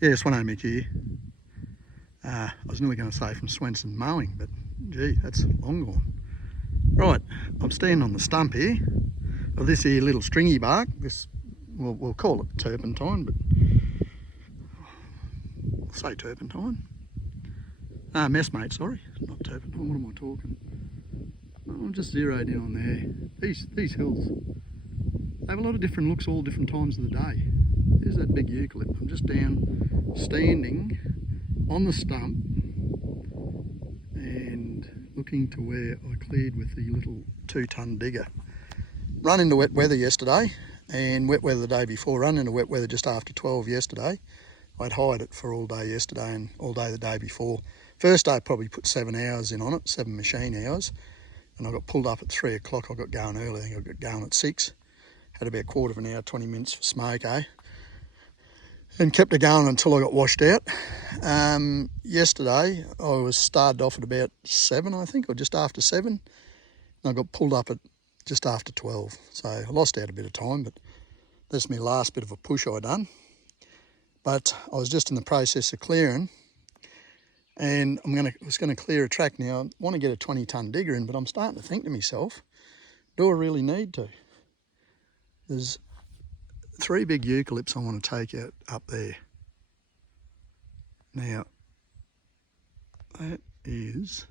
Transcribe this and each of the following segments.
Yeah, Swano Mick here. I was nearly going to say from Swenson Mowing, but gee, that's long gone. Right, I'm standing on the stump here of this here little stringy bark. This, we'll call it turpentine, but I'll say turpentine. Messmate, sorry, not turpentine. What am I talking? I'm just zeroed in on there. These hills, they have a lot of different looks all different times of the day. There's that big eucalypt. I'm just down, standing on the stump and looking to where I cleared with the little 2-ton digger. Run into wet weather yesterday and wet weather the day before. Run into wet weather just after 12 yesterday. I'd hired it for all day yesterday and all day the day before. First day I probably put 7 hours in on it, 7 machine hours. And I got pulled up at 3 o'clock. I got going early. I think I got going at 6. Had about a quarter of an hour, 20 minutes for smoke, and kept it going until I got washed out. Yesterday I was started off at about 7, I think, or just after 7. And I got pulled up at just after 12. So I lost out a bit of time, but that's my last bit of a push I done. But I was just in the process of clearing, and I was going to clear a track now. I want to get a 20-ton digger in, but I'm starting to think to myself, do I really need to? There's 3 big eucalypts I want to take out up there. Now, that is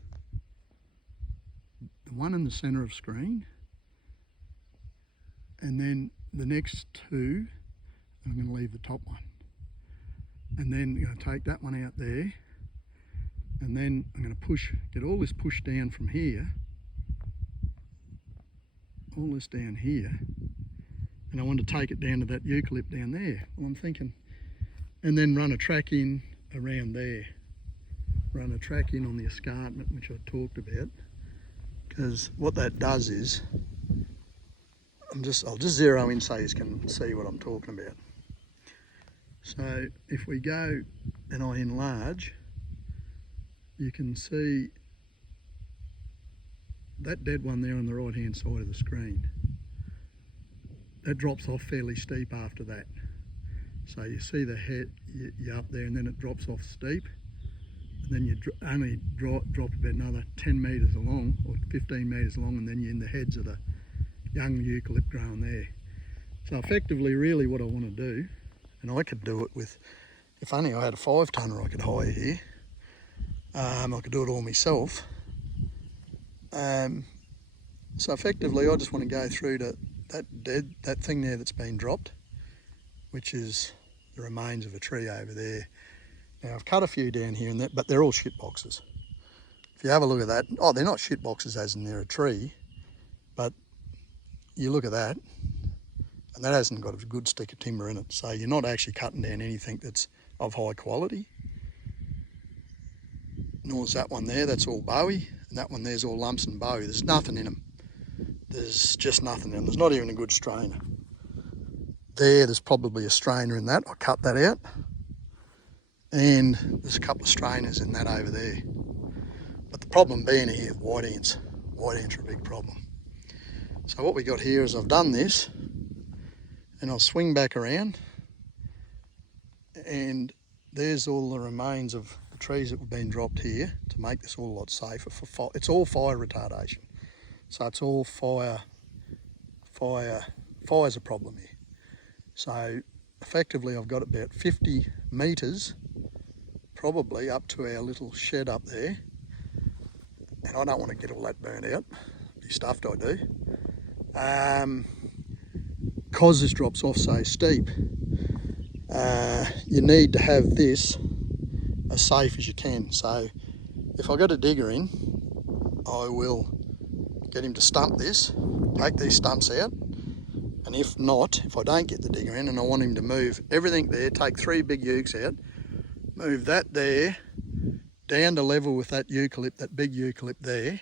the one in the centre of screen, and then the next 2, I'm going to leave the top one. And then I'm going to take that one out there, and then I'm going to get all this pushed down from here, all this down here, and I want to take it down to that eucalypt down there. Well, I'm thinking, and then run a track in around there, run a track in on the escarpment, which I talked about, because what that does is, I'll just zero in so you can see what I'm talking about. So if we go and I enlarge, you can see that dead one there on the right hand side of the screen. That drops off fairly steep after that. So you see the head, you're up there, and then it drops off steep, and then you only drop about another 10 metres along, or 15 metres along, and then you're in the heads of the young eucalypt growing there. So effectively, really what I want to do, and I could do it with, if only I had a 5-tonner I could hire here, I could do it all myself. So effectively I just want to go through to that thing there that's been dropped, which is the remains of a tree over there. Now I've cut a few down here and that, but they're all shit boxes. If you have a look at that, they're not shit boxes as in they're a tree, but you look at that, and that hasn't got a good stick of timber in it. So you're not actually cutting down anything that's of high quality. Nor is that one there, that's all Bowie, and that one there's all lumps and Bowie. There's nothing in them. There's just nothing in them. There's not even a good strainer. There's probably a strainer in that. I cut that out. And there's a couple of strainers in that over there. But the problem being here, white ants. White ants are a big problem. So what we got here is I've done this, and I'll swing back around, and there's all the remains of the trees that have been dropped here to make this all a lot safer for fire. It's all fire retardation. So it's all fire's a problem here. So effectively I've got about 50 metres probably up to our little shed up there. And I don't want to get all that burnt out. Be stuffed I do. Because this drops off so steep, you need to have this as safe as you can. So if I got a digger in, I will get him to stump this, take these stumps out, and if not, if I don't get the digger in and I want him to move everything there, take 3 big ukes out, move that there, down to level with that eucalypt, that big eucalypt there.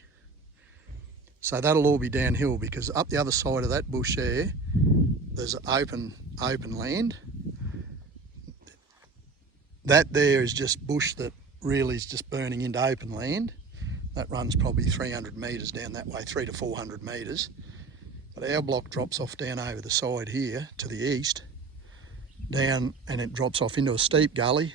So that'll all be downhill, because up the other side of that bush there, there's open land. That there is just bush that really is just burning into open land. That runs probably 300 metres down that way, 300 to 400 metres. But our block drops off down over the side here to the east, down and it drops off into a steep gully,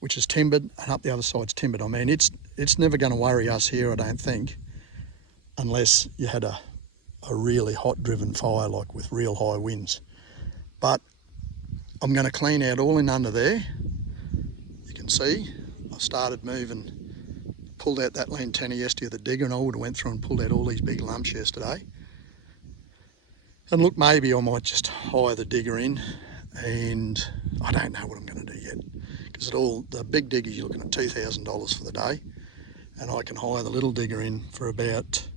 which is timbered, and up the other side's timbered. I mean, it's never going to worry us here, I don't think, unless you had a really hot driven fire, like with real high winds. But I'm going to clean out all in under there. You can see I started moving, pulled out that Lantana yesterday with the digger, and I would have went through and pulled out all these big lumps yesterday. And look, maybe I might just hire the digger in, and I don't know what I'm going to do yet, because the big digger you're looking at $2,000 for the day, and I can hire the little digger in for about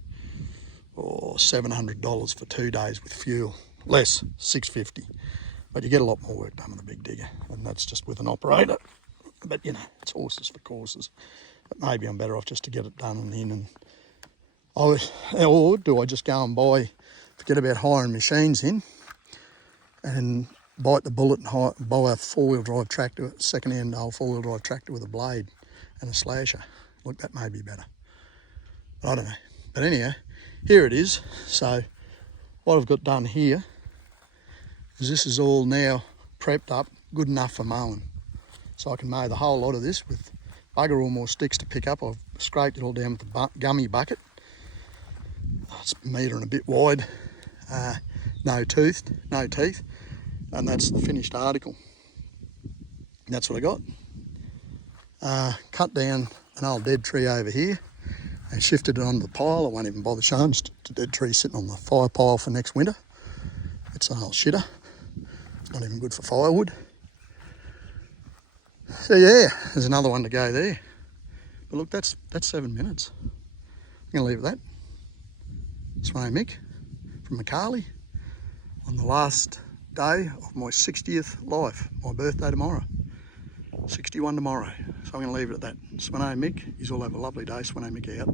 $700 for 2 days with fuel, less, $650. But you get a lot more work done with a big digger, and that's just with an operator. But you know, it's horses for courses. But maybe I'm better off just to get it done and in, and or do I just go and forget about hiring machines in, and bite the bullet and buy a four-wheel drive tractor, second-hand old four-wheel drive tractor with a blade and a slasher. Look, that may be better. But I don't know. But anyhow, here it is. So what I've got done here is this is all now prepped up, good enough for mowing. So I can mow the whole lot of this with bugger all more sticks to pick up. I've scraped it all down with the gummy bucket. It's a metre and a bit wide, no teeth, and that's the finished article. And that's what I got. Cut down an old dead tree over here and shifted it onto the pile. I won't even bother showing, it's a dead tree sitting on the fire pile for next winter. It's an old shitter, it's not even good for firewood. So yeah, there's another one to go there. But look, that's 7 minutes. I'm going to leave it at that. Swanee Mick from Macali on the last day of my 60th life, my birthday tomorrow. 61 tomorrow. So I'm going to leave it at that. Swanee Mick, you all have a lovely day. Swanee Mick out.